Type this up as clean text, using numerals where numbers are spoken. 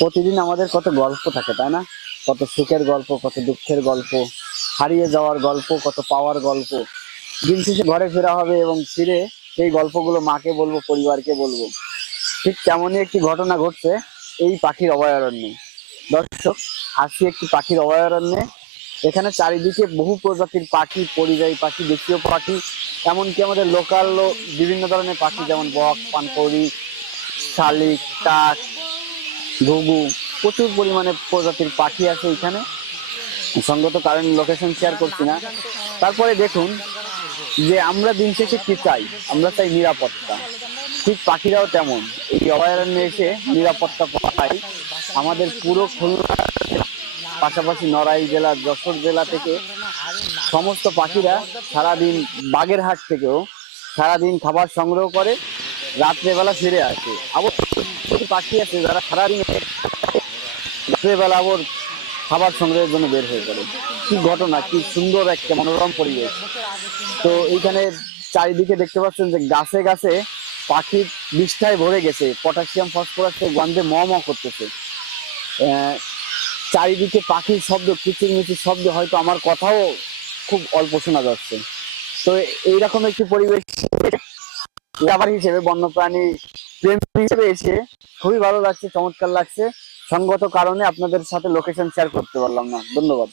প্রতিদিন আমাদের কত গল্প থাকে, তাই না? কত সুখের গল্প, কত দুঃখের গল্প, হারিয়ে যাওয়ার গল্প, কত পাওয়ার গল্প। দিন শেষে ঘরে ফেরা হবে এবং ফিরে সেই গল্পগুলো মাকে বলবো, পরিবারকে বলবো। ঠিক তেমনই একটি ঘটনা ঘটছে এই পাখির অভয়ারণ্যে। দর্শক, আসি একটি পাখির অভয়ারণ্যে। এখানে চারিদিকে বহু প্রজাতির পাখি, পরিযায়ী পাখি, দেশীয় পাখি, এমনকি আমাদের লোকাল বিভিন্ন ধরনের পাখি, যেমন বক, পানকৌড়ি, শালিক, কাক, ঘুঘু, প্রচুর পরিমাণে প্রজাতির পাখি আছে এখানে। সঙ্গত কারণে লোকেশন শেয়ার করছি না। তারপরে দেখুন যে আমরা দিন শেষে কি চাই, আমরা চাই নিরাপত্তা। ঠিক পাখিরাও তেমন এই অভয়ারণ্যে এসে নিরাপত্তা পাই। আমাদের পুরো খুলনা, পাশাপাশি নড়াইল জেলা, যশোর জেলা থেকে সমস্ত পাখিরা সারাদিন, বাগেরহাট থেকেও সারাদিন খাবার সংগ্রহ করে রাত্রেবেলা ফিরে আসে। আবার কিছু পাখি আছে যারা সারাদিন রাত্রেবেলা আবার খাবার সংগ্রহের জন্য বের হয়ে পড়ে। কি ঘটনা, কি সুন্দর একটা মনোরম পরিবেশ। তো এইখানে চারিদিকে দেখতে পাচ্ছেন যে গাছে গাছে পাখির বিষ্ঠায় ভরে গেছে, পটাশিয়াম ফসফরাসের গন্ধে ম ম করতেছে। চারিদিকে পাখির শব্দ, কিচিরমিচির শব্দ, হয়তো আমার কথাও খুব অল্প শোনা যাচ্ছে। তো এইরকম একটি পরিবেশ আবার হিসেবে, বন্যপ্রাণী প্রেম হিসেবে এসে খুবই ভালো লাগছে, চমৎকার লাগছে। সঙ্গত কারণে আপনাদের সাথে লোকেশন শেয়ার করতে পারলাম না। ধন্যবাদ।